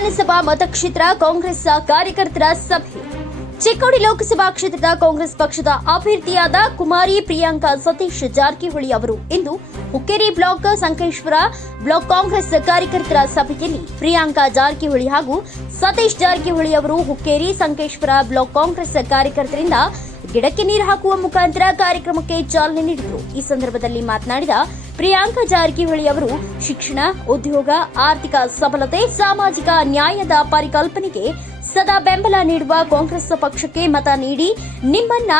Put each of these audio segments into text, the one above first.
ವಿಧಾನಸಭಾ ಮತಕ್ಷೇತ್ರ ಕಾಂಗ್ರೆಸ್ ಕಾರ್ಯಕರ್ತರ ಸಭೆ. ಚಿಕ್ಕೋಡಿ ಲೋಕಸಭಾ ಕ್ಷೇತ್ರದ ಕಾಂಗ್ರೆಸ್ ಪಕ್ಷದ ಅಭ್ಯರ್ಥಿಯಾದ ಕುಮಾರಿ ಪ್ರಿಯಾಂಕಾ ಸತೀಶ್ ಜಾರಕಿಹೊಳಿ ಅವರು ಇಂದು ಹುಕ್ಕೇರಿ ಬ್ಲಾಕ್ ಸಂಕೇಶ್ವರ ಬ್ಲಾಕ್ ಕಾಂಗ್ರೆಸ್ ಕಾರ್ಯಕರ್ತರ ಸಭೆಯಲ್ಲಿ ಪ್ರಿಯಾಂಕಾ ಜಾರಕಿಹೊಳಿ ಹಾಗೂ ಸತೀಶ್ ಜಾರಕಿಹೊಳಿ ಅವರು ಹುಕ್ಕೇರಿ ಸಂಕೇಶ್ವರ ಬ್ಲಾಕ್ ಕಾಂಗ್ರೆಸ್ ಕಾರ್ಯಕರ್ತರಿಂದ ಗಿಡಕ್ಕೆ ನೀರು ಹಾಕುವ ಮುಖಾಂತರ ಕಾರ್ಯಕ್ರಮಕ್ಕೆ ಚಾಲನೆ ನೀಡಿದರು. ಈ ಸಂದರ್ಭದಲ್ಲಿ ಮಾತನಾಡಿದ ಪ್ರಿಯಾಂಕಾ ಜಾರಕಿಹೊಳಿ ಅವರು ಶಿಕ್ಷಣ, ಉದ್ಯೋಗ, ಆರ್ಥಿಕ ಸಬಲತೆ, ಸಾಮಾಜಿಕ ನ್ಯಾಯದ ಪರಿಕಲ್ಪನೆಗೆ ಸದಾ ಬೆಂಬಲ ನೀಡುವ ಕಾಂಗ್ರೆಸ್ ಪಕ್ಷಕ್ಕೆ ಮತ ನೀಡಿ ನಿಮ್ಮನ್ನ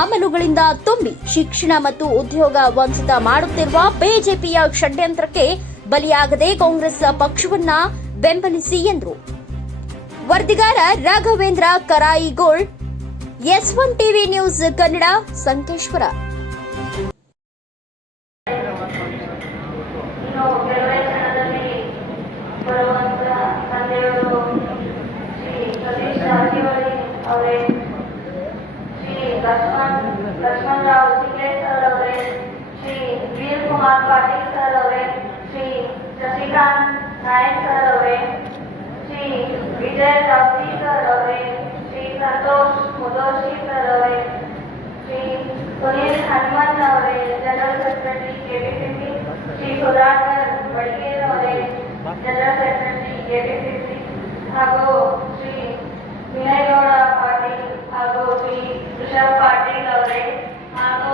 ಆಮಲುಗಳಿಂದ ತುಂಬಿ ಶಿಕ್ಷಣ ಮತ್ತು ಉದ್ಯೋಗ ವಂಚಿತ ಮಾಡುತ್ತಿರುವ ಬಿಜೆಪಿಯ ಷಡ್ಯಂತ್ರಕ್ಕೆ ಬಲಿಯಾಗದೆ ಕಾಂಗ್ರೆಸ್ ಪಕ್ಷವನ್ನ ಬೆಂಬಲಿಸಿ ಎಂದರು. ವರದಿಗಾರ Raghavendra Karayigol, S1 TV news Kannada, Sankeshwar. Lakshmanrao Chikle sir ಅವರೇ, ಶ್ರೀ ವೀರ್ ಕುಮಾರ್ ಪಾಟೀಲ್ ಸರ್ ಅವರೇ, ಶ್ರೀ ಶಶಿಕಾಂತ್ ನಾಯಕ್ ಸರ್ ಅವರೇ, ಶ್ರೀ ವಿಜಯ ರಾವ್ಜಿ ಸರ್ ಅವರೇ, ಶ್ರೀ ಸಂತೋಷ್ ಮುದೋಶಿ ಸರ್ ಅವರೇ, ಶ್ರೀ ಸುನೀಲ್ ಹನುಮನ್ ಅವರೇ, general secretary KPCC, Shri Sudhakar Badiger ಅವರೇ, ಜನರಲ್ ಸೆಕ್ರೆಟರಿ ಕೆಪಿಸಿಸಿ, ಹಾಗೂ ಶ್ರೀ ವಿನಯಗೌಡ ಪಾಟೀಲ್ ಹಾಗೂ ಶ್ರೀ ಋಷಭ್ ಪಾಟೀಲ್ ಅವರೇ, ಹಾಗೂ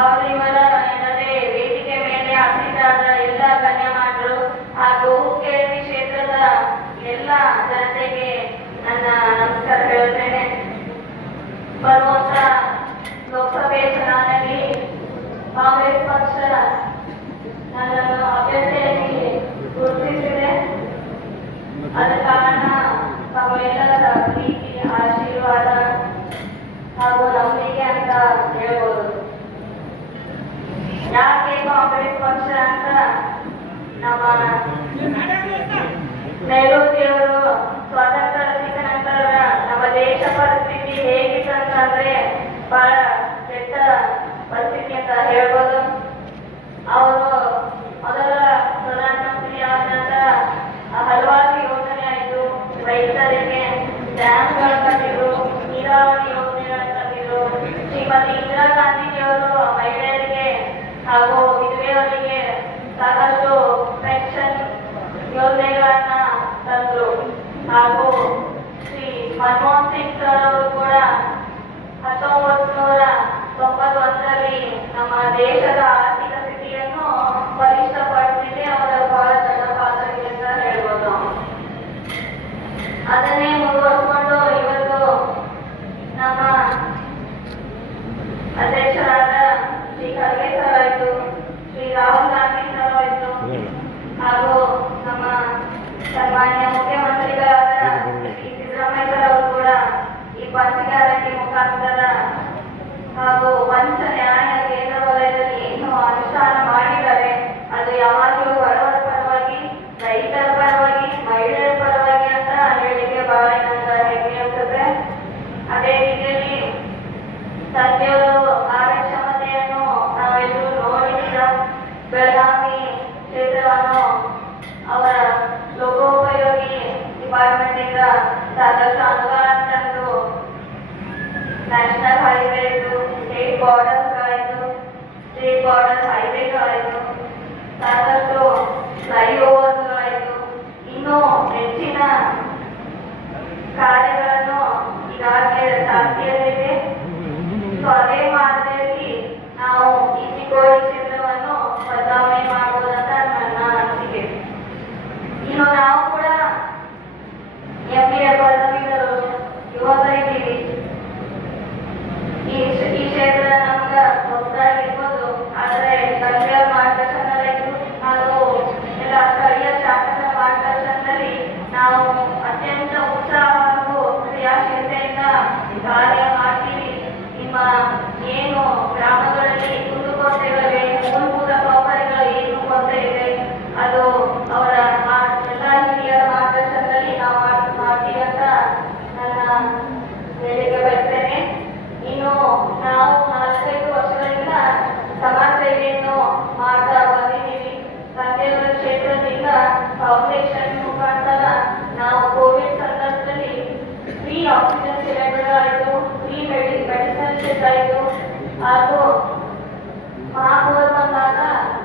ಅವರಿವರ ಎಲ್ಲರೇ ವೇದಿಕೆ ಮೇಲೆ ಆಸೀನರಾದ ಎಲ್ಲ ಗಣ್ಯಮಾನ್ಯರು ಹಾಗೂ ಹುಕ್ಕೇರಿ ಕ್ಷೇತ್ರದ ಎಲ್ಲ ಜನತೆಗೆ ನನ್ನ ನಮಸ್ಕಾರ ಹೇಳುತ್ತೇನೆ. ಬರುವಂತ ಲೋಕಸಭೆ ಚುನಾವಣೆಯಲ್ಲಿ ಕಾಂಗ್ರೆಸ್ ಪಕ್ಷ ನನ್ನನ್ನು ಅಭ್ಯರ್ಥಿಯಾಗಿ ಗುರುತಿಸಿದೆ. ಅದ ಕಾರಣ ತಮ್ಮೆಲ್ಲರ ಪ್ರೀತಿ, ಆಶೀರ್ವಾದ ಹಾಗೂ ನಂಬಿಕೆ ಅಂತ ಹೇಳ್ಬೋದು. ಯಾಕೆ ಕಾಂಗ್ರೆಸ್ ಪಕ್ಷ ಅಂತ ನಮ್ಮ ನೆಹರೂಜಿಯವರು ಸ್ವಾತಂತ್ರ್ಯ ಸಿಕ್ಕ ನಂತರ ನಮ್ಮ ದೇಶ ಪರಿಸ್ಥಿತಿ ಹೇಗಿತ್ತಂತಂದ್ರೆ ಬಹಳ ಕೆಟ್ಟ ಪರಿಸ್ಥಿತಿ ಅಂತ ಹೇಳ್ಬೋದು. ಅವರು ಮೊದಲ ಪ್ರಧಾನಮಂತ್ರಿ ಆದ ನಂತರ ಹಲವಾರು ಯೋಜನೆ ಆಯಿತು. ರೈತರಿಗೆ ಡ್ಯಾಮ್ಗಳು ಕಟ್ಟಿದ್ರು, ನೀರಾವರಿ ಯೋಜನೆಗಳನ್ನು ಕಟ್ಟಿದ್ರು. ಶ್ರೀಮತಿ ಇಂದಿರಾ ಗಾಂಧೀಜಿಯವರು ಮಹಿಳೆಯರಿಗೆ ಹಾಗೂ ವಿಧವೆಯವರಿಗೆ ಸಾಕಷ್ಟು ಪೆನ್ಷನ್ ಯೋಜನೆಗಳನ್ನ ತಂದ್ರು. ಹಾಗೂ ಶ್ರೀ ಮನಮೋಹನ್ ಸಿಂಗ್ ಸರ್ ಅವರು ಕೂಡ 1991ರಲ್ಲಿ ನಮ್ಮ ದೇಶದ ಆರ್ಥಿಕ ಸ್ಥಿತಿಯನ್ನು ಬಲಿಷ್ಠಪಡಿಸಲಿಕ್ಕೆ ಅವರ ಬಹಳ ದೊಡ್ಡ ಪಾತ್ರ ಇದೆ ಅಂತ ಹೇಳ್ಬೋದು ನಾವು. ಅದನ್ನೇ ಮುಂದುವರಿಸಿಕೊಂಡು ಇವತ್ತು ನಮ್ಮ ಅಧ್ಯಕ್ಷರಾದ ಶ್ರೀ ಖರ್ಗೆ ಸರ್ ಆಯಿತು, ಶ್ರೀ ರಾಹುಲ್ ಗಾಂಧಿ ಸರ್ ಆಯಿತು, ಹಾಗೂ ನಮ್ಮ ಸನ್ಮಾನ್ಯ ಮುಖ್ಯಮಂತ್ರಿಗಳಾದ ಶ್ರೀ ಸಿದ್ದರಾಮಯ್ಯ ಸರ್ ಅವರು ಕೂಡ ಈ ಪಂಚಗ್ಯಾರಂಟಿ ಮುಖಾಂತರ ಹಾಗೂ ಪಂಚ ನ್ಯಾಯ ಕೇಂದ್ರ ವಲಯದಲ್ಲಿ ಏನು ಅನುಷ್ಠಾನ ಮಾಡಿದ್ದಾರೆ ಅದು ಯಾವಾಗಲೂ ಬಡವರ ಪರವಾಗಿ, ರೈತರ ಪರವಾಗಿ, ಮಹಿಳೆಯರ ಪರವಾಗಿ ಅಂತ ಹೇಳಿಕೆ ಬಹಳ ನನಗೆ ಹೆಮ್ಮೆ ಅನ್ಸುತ್ತೆ. ಅದೇ ರೀತಿಯಲ್ಲಿ ಸಂಜೆಯವರು ಕಾರ್ಯಕ್ಷಮತೆಯನ್ನು ನಾವೆಲ್ಲರೂ ನೋಡಿದ ಬೆಳಗಾವಿ ಕ್ಷೇತ್ರವನ್ನು ಅವರ ಲೋಕೋಪಯೋಗಿ ಡಿಪಾರ್ಟ್ಮೆಂಟ್ ಇಂದ ಸಾಕಷ್ಟು ಅನುದಾನ ತಂದು ನ್ಯಾಷನಲ್ ಹೈವೇ ಇತ್ತು, ಸ್ಟೇಟ್ ಬಾರ್ಡರ್ಸ್ಗಳಾಯಿತು, ಸ್ಟೇಟ್ ಬಾರ್ಡರ್ ಹೈವೇಗಳಾಯಿತು, ಸಾಕಷ್ಟು ಫ್ಲೈಓವರ್ಸ್ಗಳಾಯಿತು, ಇನ್ನೂ ಹೆಚ್ಚಿನ ಕಾರ್ಯಗಳನ್ನು ಈಗಾಗಲೇ ಚಾಲ್ತಿಯಲ್ಲಿದೆ. ಸೊ ಅದೇ ಮಾದರಿಯಲ್ಲಿ ನಾವು ಈ ಚಿಕ್ಕೋಡಿ ಕ್ಷೇತ್ರವನ್ನು ಬದಲಾವಣೆ ಮಾಡಬಹುದಂತ ನನ್ನ ಅನಿಸಿಕೆ. ಇನ್ನು ನಾವು ಕೂಡ MBA ಪದವೀಧರು ಯುವಕರಿದ್ದೀವಿ. ಈ ಕ್ಷೇತ್ರ ನಮ್ಗೆ ಹೊಸದಾಗಿರ್ಬೋದು, ಆದರೆ ಸ್ಥಳೀಯ ಮಾರ್ಗದರ್ಶನದಲ್ಲಿದ್ದು ಹಾಗೂ ಎಲ್ಲ ಸ್ಥಳೀಯ ಶಾಸಕರ ಮಾರ್ಗದರ್ಶನದಲ್ಲಿ ನಾವು ಅತ್ಯಂತ ಉತ್ಸಾಹ ಹಾಗೂ ಕ್ರಿಯಾಶೀಲತೆಯಿಂದ ಕಾರ್ಯ ಮಾಡ್ತೀವಿ. ನಿಮ್ಮ ಏನು ಗ್ರಾಮಗಳಲ್ಲಿ ಕುಂದುಕೊರತೆಗಳಿವೆ, ಮೂಲಭೂತ ಸೌಕರ್ಯಗಳು ಏನು ಕೊರತೆ ಇದೆ ಅದು ಅವರ ಎಲ್ಲ ಹಿರಿಯರ ಮಾರ್ಗದರ್ಶನದಲ್ಲಿ ನಾವು ಮಾಡ್ತೀವಿ ಅಂತ ನನ್ನ ಹೇಳಿಕೆ ಬಯಸ್ತೇನೆ. ಇನ್ನು ನಾವು 4-5 ವರ್ಷಗಳಿಂದ ಸಮಾಜ ಸೇವೆಯನ್ನು ಮಾಡ್ತಾ ಬಂದಿದ್ದೀವಿ. ಸಂಜೆಯವರ ಕ್ಷೇತ್ರದಿಂದ ಫೌಂಡೇಶನ್ ಮುಖಾಂತರ ನಾವು ಆಕ್ಸಿಜನ್ ಸಿಲಿಂಡರ್ ಆಯಿತು, ಫ್ರೀ ಮೆಡಿಸಿನ್ ಕಿಟ್ ಆಯಿತು, ಹಾಗೂ ಮಹಾಪೌರ್ ಬಂದಾಗ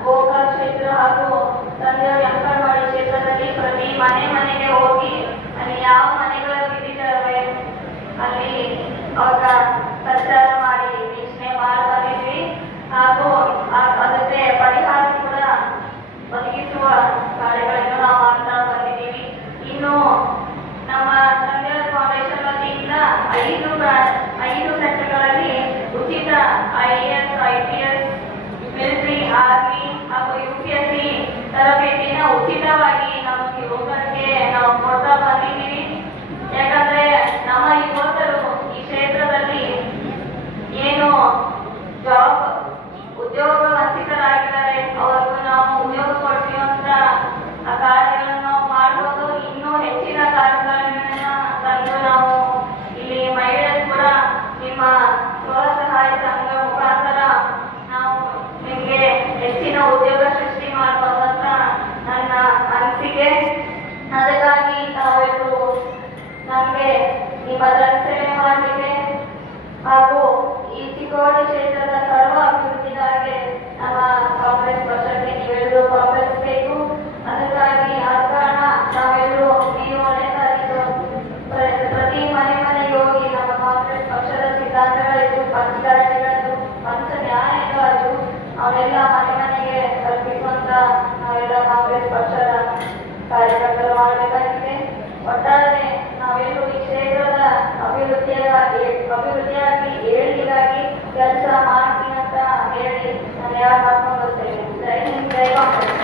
ಗೋಕಾಕ್ ಕ್ಷೇತ್ರ ಹಾಗೂ ತಂದೆಯವರು ಅಂಗನವಾಡಿ ಕ್ಷೇತ್ರದಲ್ಲಿ ಪ್ರತಿ ಮನೆಗೆ ಹೋಗಿ ಅಲ್ಲಿ ಯಾವ ಮನೆಗಳ ಬಿದ್ದಿದ್ದಾವೆ ಅಲ್ಲಿ ಅವರ ಪ್ರಚಾರ ಮಾಡಿ ವೀಕ್ಷಣೆ ಮಾಡಿ ಬಂದಿದ್ವಿ. ಹಾಗೂ ಅದಕ್ಕೆ ಪರಿಹಾರ ಕೂಡ ಒದಗಿಸುವ ಕಾರ್ಯಗಳನ್ನು ನಾವು ಮಾಡ್ತಾ ಬಂದಿದ್ದೀವಿ. ಇನ್ನು ನಮ್ಮ ತಂದೆಯವರ ಫೌಂಡೇಶನ್ ವತಿಯಿಂದ 5 ಸೆಂಟರ್ಗಳಲ್ಲಿ ಉಚಿತ IAS, IPS, ಮಿಲಿಟರಿ, ಆರ್ಮಿ ಹಾಗೂ UPSC ತರಬೇತಿನ ಉಚಿತವಾಗಿ ನಮ್ಮ ಯುವಕರಿಗೆ ನಾವು ಕೊಡ್ತಾ ಬಂದಿದ್ದೀವಿ. ಯಾಕಂದ್ರೆ ನಮ್ಮ ಯುವಕರು ಈ ಕ್ಷೇತ್ರದಲ್ಲಿ ಏನು ಉದ್ಯೋಗ ವಂಚಿತರಾಗಿದ್ದಾರೆ, ಅವ್ರಿಗೂ ನಾವು ಉದ್ಯೋಗ ಕೊಡಿಸುವಂತ ಕಾರ್ಯಗಳನ್ನು ನಾವು ಮಾಡ್ಬೋದು. ಇನ್ನೂ ಹೆಚ್ಚಿನ ಕಾರ್ಯಗಳನ್ನು ತಂದು ನಾವು ಇಲ್ಲಿ ಮಹಿಳೆಯರು ಕೂಡ ನಿಮ್ಮ ಸ್ವಸಹಾಯ ಸಂಘ ಮುಖಾಂತರ ನಾವು ನಿಮಗೆ ಹೆಚ್ಚಿನ ಉದ್ಯೋಗ ಸೃಷ್ಟಿ ಮಾಡಬಹುದಂತ ನನ್ನ ಅನಿಸಿಕೆ. ಅದಕ್ಕಾಗಿ ನಾವೆಲ್ಲರೂ ನಮಗೆ ನಿಮ್ಮ ಸೇವೆ ಮಾಡಲಿಕ್ಕೆ ಹಾಗೂ ಈ ಚಿಕ್ಕೋಡಿ ಕ್ಷೇತ್ರದ ಸರ್ವ ಅಭಿವೃದ್ಧಿಗಾಗಿ ನಮ್ಮ ಕಾಂಗ್ರೆಸ್ ಪಕ್ಷಕ್ಕೆ ನೀವೆಲ್ಲರೂ ಬೆಂಬಲಿಸಬೇಕು. ಅದಕ್ಕಾಗಿ ಆದ ಕಾರಣ ನಾವೆಲ್ಲರೂ ಈ 7ನೇ ತಾರೀಕು ಪ್ರತಿ ಮನೆಗೆ ಹೋಗಿ ನಮ್ಮ ಕಾಂಗ್ರೆಸ್ ಪಕ್ಷದ ಸಿದ್ಧಾಂತಗಳಿದ್ದು, ಪಂಚಕಾರ್ಯಗಳದ್ದು, ಪಂಚ ನ್ಯಾಯಗಳದ್ದು ಅವೆಲ್ಲ ಮನೆಗೆ ತಲುಪಿಸುವಂತ ನಾವೆಲ್ಲ ಕಾಂಗ್ರೆಸ್ ಪಕ್ಷದ ಕಾರ್ಯಕರ್ತರು ಮಾಡಬೇಕಾಗಿದೆ. ಒಟ್ಟಾರೆ ನಾವೆಲ್ಲರೂ ಈ ಕ್ಷೇತ್ರದ ಅಭಿವೃದ್ಧಿಯಾಗಿ ಏಳಿಗೆಗಾಗಿ ಕೆಲಸ ಮಾಡ್ತೀನಿ ಅಂತ ಹೇಳಿ ನಾನು ಯಾರು ಮಾಡ್ಕೊಂಡು ಬರ್ತೇನೆ. ಜೈ ಹಿಂದ್, ಜೈ ಕಾಂಗ್ರೆಸ್.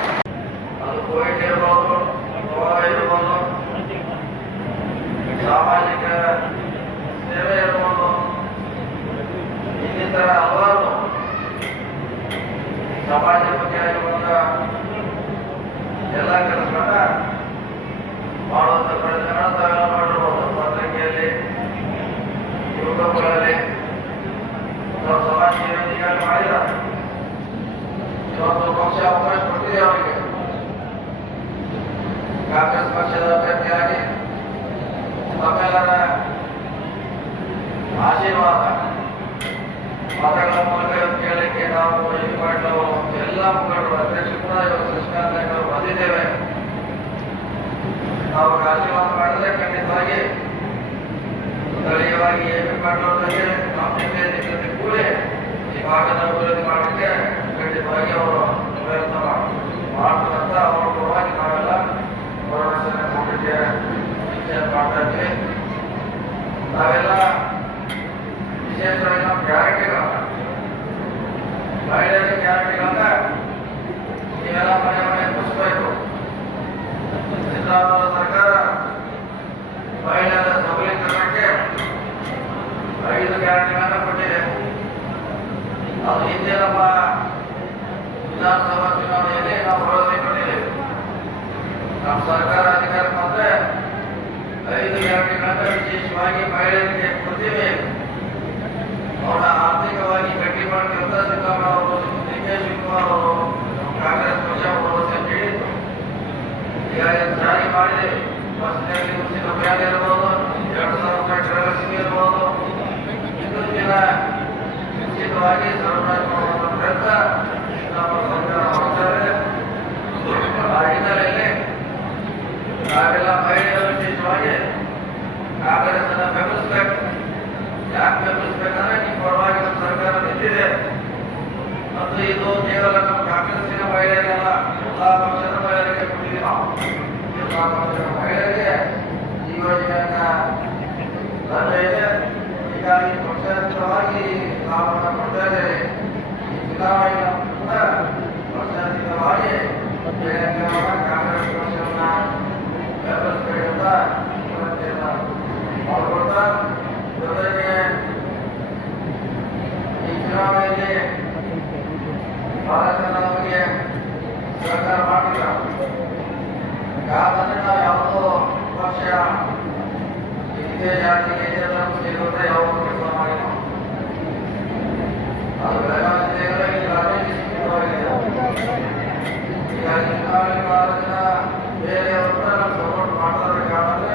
ಅದು ಕೋವಿಡ್ ಇರ್ಬೋದು, ಇರ್ಬೋದು, ಸಾಮಾಜಿಕ ಸೇವೆ ಇರ್ಬೋದು, ಇನ್ನಿತರ ಹಲವಾರು ಸಮಾಜಮುಖಿ ಆಗಿರುವಂತ ಎಲ್ಲ ಕೆಲಸಗಳನ್ನ ಮಾಡುವಂತ ಪ್ರಯತ್ನ ತಾವೆಲ್ಲ ಮಾಡಿರ್ಬೋದು. ಪತ್ರಿಕೆಯಲ್ಲಿ, ಯೂಟ್ಯೂಬ್ಗಳಲ್ಲಿ ನಾವು ಸಮಾಜ ಸೇವೆಯನ್ನು ಮಾಡಿದ್ದಾರೆ. ಇವತ್ತು ಪಕ್ಷ ಅವಕಾಶ ಕೊಟ್ಟಿದೆ ಅವರಿಗೆ. ಕಾಂಗ್ರೆಸ್ ಪಕ್ಷದ ಅಭ್ಯರ್ಥಿಯಾಗಿ ತಮ್ಮೆಲ್ಲರ ಆಶೀರ್ವಾದ ಮತಗಳ ಮೂಲಕ ಕೇಳಲಿಕ್ಕೆ ನಾವು ಎಲ್ಲ ಮುಖಂಡರು, ಅಧ್ಯಕ್ಷರು ಕೂಡ ಇವತ್ತು ಕೃಷ್ಣಕಾಂತ್ ನಾಯ್ಕರು ಬಂದಿದ್ದೇವೆ. ನಾವು ಆಶೀರ್ವಾದ ಮಾಡಿದ್ರೆ ಖಂಡಿತವಾಗಿ ಸ್ಥಳೀಯವಾಗಿ ಪಾಟೀಲ್ ನಮ್ಮ ಕೂಡ ಈ ಭಾಗದ ಅಭಿವೃದ್ಧಿ ಮಾಡಲಿಕ್ಕೆ ಖಂಡಿತವಾಗಿ ಅವರು ಪ್ರಯತ್ನ ಮಾಡ್ತಕ್ಕಂಥ ಅವರ ಪರವಾಗಿ ನಾವೆಲ್ಲ ಭರವಸೆ ಕೊಡಲಿಕ್ಕೆ ಇಚ್ಛೆ ಮಾಡ್ತಾ ಇದ್ವಿ. ನಾವೆಲ್ಲ ವಿಶೇಷವಾಗಿ ನಮ್ಮ ಗ್ಯಾರಂಟಿಗಳನ್ನ ಮಹಿಳೆಯರ ಗ್ಯಾರಂಟಿಗಳನ್ನ ನೀವೆಲ್ಲ ಮನೆ ಮುಗಿಸ್ಬೇಕು. ಸಿದ್ದರಾಮಯ್ಯ ಸರ್ಕಾರ ಮಹಿಳೆಯರ ಸಬಲೀಕರಣಕ್ಕೆ 5 ಗ್ಯಾರಂಟಿಗಳನ್ನ ಕೊಟ್ಟಿದೆ. ಅದು ಹಿಂದೆ ನಮ್ಮ ವಿಧಾನಸಭಾ ಚುನಾವಣೆಯಲ್ಲಿ ನಾವು ಭರವಸೆ ಕೊಟ್ಟಿದ್ದೇವೆ. ನಮ್ಮ ಸರ್ಕಾರ ಅಧಿಕಾರಕ್ಕೆ ಬಂದ್ರೆ 5 ಗ್ಯಾರಂಟಿಗಳನ್ನ ವಿಶೇಷವಾಗಿ ಮಹಿಳೆಯರಿಗೆ ಕೊಡ್ತೀವಿ. ಅವರ ಆರ್ಥಿಕವಾಗಿ ಗಟ್ಟಿ ಮಾಡಿದಂತ ಸಿದ್ದರಾಮಯ್ಯ ಅವರು, DK ಶಿವಕುಮಾರ್ ಅವರು, ಕಾಂಗ್ರೆಸ್ ಪಕ್ಷ ಭರವಸೆ ನೀಡಿತ್ತು. ಈಗಾಗಲೇ ಜಾರಿ ಮಾಡಿದ್ದೇವೆ. ಬಸ್ನಲ್ಲಿ ಉಚಿತ ಪ್ರಯಾಣ ಇರ್ಬೋದು, 2,000 ರೂಪಾಯಿ ಟ್ರಾವೆಲ್ಸಿಂಗ್ ಇರ್ಬೋದು, ಇನ್ನೂ ದಿನ ಉಚಿತವಾಗಿ ಸರಬರಾಜು ಮಾಡುವಂತ ಪ್ರಯತ್ನ ನಮ್ಮ ಸರ್ಕಾರ ಮಾಡ್ತಾರೆ. ಆ ಹಿನ್ನೆಲೆಯಲ್ಲಿ ನಾವೆಲ್ಲ ಮಹಿಳೆಯರು ವಿಶೇಷವಾಗಿ ಕಾಂಗ್ರೆಸ್ ಅನ್ನ ಬೆಂಬಲಿಸಬೇಕು. ಯಾಕೆ ಬೆಂಬಲಿಸಬೇಕಂದ್ರೆ ನಿಮ್ಮ ಪರವಾಗಿ ನಮ್ಮ ಸರ್ಕಾರ ನಿಂತಿದೆ. ಮತ್ತು ಇದು ಕೇವಲ ನಮ್ಮ ಕಾಂಗ್ರೆಸ್ಸಿನ ಮಹಿಳೆಯರೆಲ್ಲ, ಎಲ್ಲಾ ಪಕ್ಷದ ಮಹಿಳೆಯರಿಗೆ ಕೊಟ್ಟಿದ್ದೀವಿ ನಾವು. ಎಲ್ಲಾ ಪಕ್ಷದ ಮಹಿಳೆಯರಿಗೆ ಈ ಯೋಜನೆಯನ್ನ ಲಭ್ಯ ಇದೆ. ಹೀಗಾಗಿ ಪಕ್ಷಾತೀತವಾಗಿ ಲಾಭವನ್ನು ಕೊಡ್ತಾ ಇದ್ದೇವೆ. ಈ ಚುನಾವಣೆಯ ಕೂಡ ಪಕ್ಷಾತೀತವಾಗಿ ಕಾಂಗ್ರೆಸ್ ಪಕ್ಷವನ್ನ ಬೆಂಬಲಿಸಬೇಕಂತ ವಿನಂತಿಯನ್ನ ಮಾಡಿಕೊಡ್ತಾ, ಜೊತೆಗೆ ಈ ಚುನಾವಣೆಯಲ್ಲಿ ಬಹಳ ಜನ ನಮಗೆ ಸಹಕಾರ ಮಾಡಿಲ್ಲ. ಯಾಕಂದ್ರೆ ನಾವು ಯಾವುದೋ ಪಕ್ಷ ಇದೇ ಜಾತಿಗೆ ಸೇರಿದ್ರೆ ಯಾವುದೋ ಕೆಲಸ ಮಾಡಿಲ್ಲ. ಅದು ಬೆಳಗಾವಿ ಜಿಲ್ಲೆಯಲ್ಲಿ ರಾಜ್ಯಕ್ಕೆ ಸೀಮಿತವಾಗಿದೆ. ಹೀಗಾಗಿ ಚುನಾವಣೆ ಬಹಳ ಜನ ಬೇರೆಯವರು ಕೂಡ ನಾವು ಸಪೋರ್ಟ್ ಮಾಡ್ತಾರೆ. ಕಾರಣಂದ್ರೆ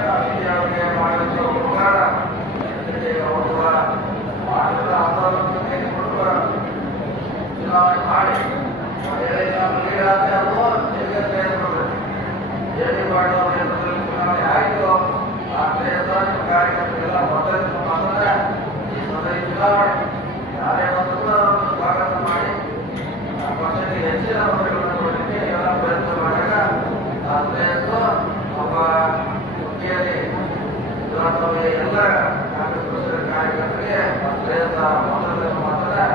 ದೇಶದ ಮಾತೃತ್ವ ಮಾಡ್ತಾರೆ.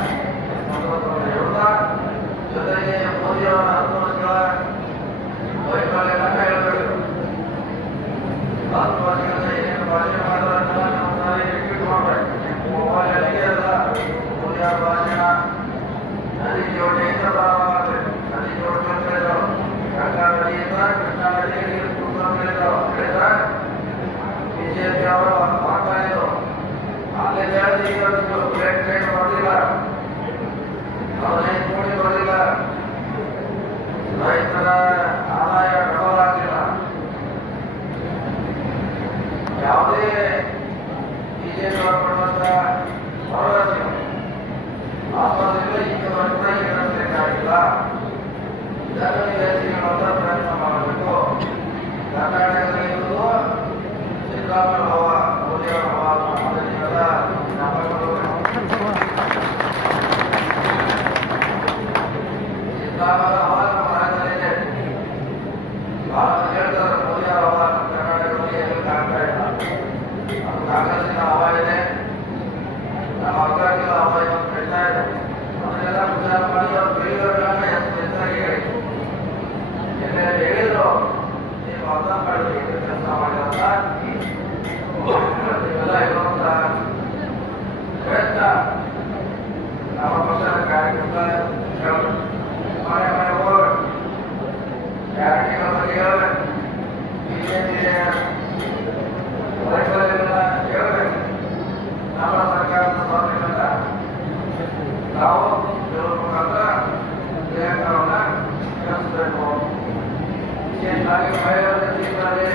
ಹೇಳ್ತಾ ಜೊತೆಗೆ ಮೋದಿಯವರ 10 ವರ್ಷಗಳ ವೈಫಲ್ಯನ ಹೇಳಬೇಕು. 10 ವರ್ಷಗಳಿಂದ ಏನೇನು ಭಾಷೆ ಮಾಡಿದ್ರೆ ನಾವು ರಿಪೀಟ್ ಮಾಡಬೇಕು. ಮೊಬೈಲಲ್ಲಿ ಅಲ್ಲ ಮೋದಿಯ ಭಾಷಣ ನದಿ ಜೋಡಿಯಿಂದ ಪ್ರಾರಂಭ ಮಾಡಬೇಕು. ನದಿ ಜೋಡ್ಕೊಂಡು ಹೇಳಿದವರು ಗಂಗಾ ನದಿಯಿಂದ ಕೃಷ್ಣಾ ನದಿಗೆ ನೀರು ಕುಡ್ಕೊಂಡು ಹೇಳಿದ್ರೆ ಬಿಜೆಪಿ ಅವರು ಮಾಡ್ತಾ ಇದ್ರು. ಅಲ್ಲೇ ಹೇಳಿ ಈಗ ಬ್ರೇಕ್ ಟ್ರೈನ್ ಬರಲಿಲ್ಲ, 15 ಕೋಟಿ ಬರಲಿಲ್ಲ, ರೈತರ ಆದಾಯ ಡಬಲ್ ಆಗಲಿಲ್ಲ. ಯಾವುದೇ ಬಿಜೆಪಿ ಕೊಡುವಂತ ಭರವಸೆ ಆಸ್ಪತ್ರೆಗಳು ಈಗ ಬೇಕಾಗಿಲ್ಲ. ಇದನ್ನು ನಿಲ್ಲಿಸುವಂತ ಪ್ರಯತ್ನ ಮಾಡಬೇಕು. ಕರ್ನಾಟಕದಲ್ಲಿ ಇರುವುದು ಸಿದ್ದರಾಮಯ್ಯ ಹವ, ಮೋದಿಯವರ ಹವ. ಅದನ್ನೆಲ್ಲ ಸಿದ್ದರಾಮಯ್ಯ ಹವ ನಮ್ಮ ರಾಜ್ಯದಲ್ಲಿದೆ. ಹೇಳ್ತಾರೆ ಮೋದಿಯವರ ಹವ ನಮ್ಮ ಕರ್ನಾಟಕದಲ್ಲಿ ಏನು ಕಾಣ್ತಾ ಇಲ್ಲ. ಅದು ಕಾಂಗ್ರೆಸ್ಸಿನ ಹವ ಇದೆ, ನಮ್ಮ ಅಭ್ಯರ್ಥಿಗಳ ಹವ ಇವತ್ತು ಬೆಳೀತಾ ಇದೆ. ಅದನ್ನೆಲ್ಲ ವಿಚಾರ ಮಾಡಿ ಅವರು ಬೆಳೆಯೋರನ್ನ ಹೆಚ್ಚಾಗಿ ಹೇಳಿ ಎಲ್ಲೆಲ್ಲ ಹೇಳಿದ್ರು ನೀವು ಅರ್ಥ ಮಾಡಿದ್ರೆ ಇದು ಕೆಲಸ ಮಾಡಿದಂತ ನೀವೆಲ್ಲ ಇರುವಂತ ಪ್ರಯತ್ನ ನಮ್ಮ ಪಕ್ಷದ ಕಾರ್ಯಕರ್ತ ಮನೆ ಮನೆ ಹೋಗ್ಬೇಕು, ಗ್ಯಾರಂಟಿಗಳ ಬಗ್ಗೆ ಹೇಳ್ಬೇಕು, ಬಿಜೆಪಿ ವೈಫಲ್ಯಗಳನ್ನ ಹೇಳ್ಬೇಕು. ನಮ್ಮ ಸರ್ಕಾರದ ಸ್ವಾತಂತ್ರ್ಯದಿಂದ ನಾವು ಕೆಲವು ಮುಖಾಂತರ ವಿಧೇಯಕವನ್ನ ಕಳಿಸಬೇಕು. ವಿಶೇಷವಾಗಿ ಮಹಿಳೆಯರ ಜೀವನದಲ್ಲಿ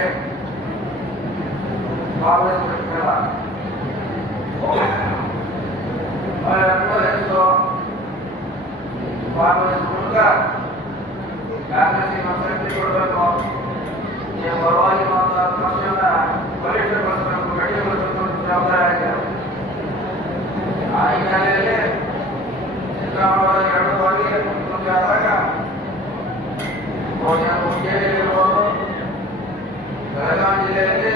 ಭಾಗವಹಿಸಬೇಕಲ್ಲ, ಮಹಿಳೆಯರು ಹೆಚ್ಚು ಭಾಗವಹಿಸುವ ಮೂಲಕ ಕಾಂಗ್ರೆಸ್ಸಿಗೆ ಶಕ್ತಿ ಕೊಡಬೇಕು. ನೀವು ಪರವಾಗಿ ಪಕ್ಷವನ್ನ ಬಲಿಷ್ಠಗೊಳಿಸಬೇಕು, ಗಟ್ಟಿಗೊಳಿಸಬೇಕು ಜವಾಬ್ದಾರಿ ಆಗಿದೆ. ಆ ಹಿನ್ನೆಲೆಯಲ್ಲಿ ಸಿದ್ದರಾಮಯ್ಯ 2 ಬಾರಿ ಮುಖ್ಯಮಂತ್ರಿ ಆದಾಗ ಮುಖ್ಯಮಂತ್ರಿಗಳಿರ್ಬೋದು, ಬೆಳಗಾವಿ ಜಿಲ್ಲೆಯಲ್ಲಿ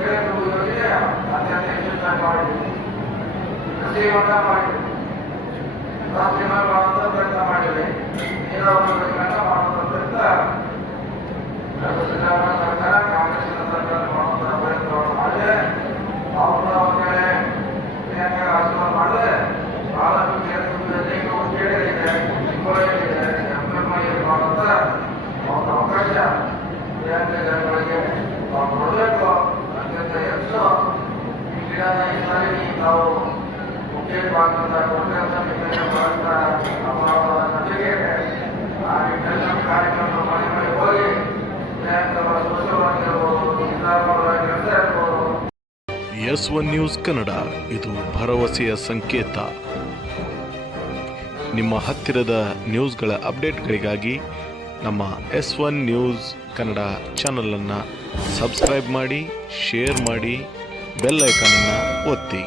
ಯೋಜನೆ ಅತ್ಯಂತ ಯಶಸ್ವಿಯಾಗಿ ಮಾಡಿದ್ವಿ. ಕೃಷಿ ಹೊಂಡ ಮಾಡಿದ್ವಿ, ರಾಷ್ಟ್ರೀಯ ಮಾಡುವಂತ ಪ್ರಯತ್ನ ಮಾಡಿದ್ವಿ, ನೀರಾವರಿ ಯೋಜನೆಯನ್ನ ಮಾಡುವಂತ ಪ್ರಯತ್ನ ಸಿದ್ದರಾಮಯ್ಯ ಸರ್ಕಾರ ಕಾಂಗ್ರೆಸ್ಸಿನ ಸರ್ಕಾರ ಮಾಡುವಂತ ಪ್ರಯತ್ನವನ್ನು ಮಾಡಿದೆ. ಅವ್ರನ್ನ ಒಂದ್ ಕಡೆ ಪ್ರಿಯಾಂಕಾ ಆಶೀರ್ವಾದ ಮಾಡಿದ್ರೆ ಬಹಳಷ್ಟು ಕೇಳಿದೆ, ಚಿಕ್ಕೋಳಿದೆ, ಎಂ ಮಾಡುವಂತ ಒಂದು ಅವಕಾಶ ಪ್ರಿಯಾಂಕಾ ಜನಗಳಿಗೆ ನಾವು ಕೊಡಬೇಕು. ಅತ್ಯಂತ ಹೆಚ್ಚು ಈ ಗಿಡನ ಈ ಸಾರಿ ನಾವು ಮುಖ್ಯ ಜೊತೆಗೆ ಆ ನಿಟ್ಟಿನಲ್ಲಿ ಕಾರ್ಯಕ್ರಮ ಮನೆ ಮನೆ ಹೋಗಿ ಪ್ರಿಯಾಂಕಾ ಸೋಷಿಯಲ್ವಾಗಿರ್ಬೋದು, ಸಿದ್ದರಾಮಯ್ಯ S1 ನ್ಯೂಸ್ ಕನ್ನಡ, ಇದು ಭರವಸೆಯ ಸಂಕೇತ. ನಿಮ್ಮ ಹತ್ತಿರದ ನ್ಯೂಸ್ಗಳ ಅಪ್ಡೇಟ್ಗಳಿಗಾಗಿ ನಮ್ಮ S1 ನ್ಯೂಸ್ ಕನ್ನಡ ಚಾನಲನ್ನು ಸಬ್ಸ್ಕ್ರೈಬ್ ಮಾಡಿ, ಶೇರ್ ಮಾಡಿ, ಬೆಲ್ ಐಕಾನನ್ನು ಒತ್ತಿ.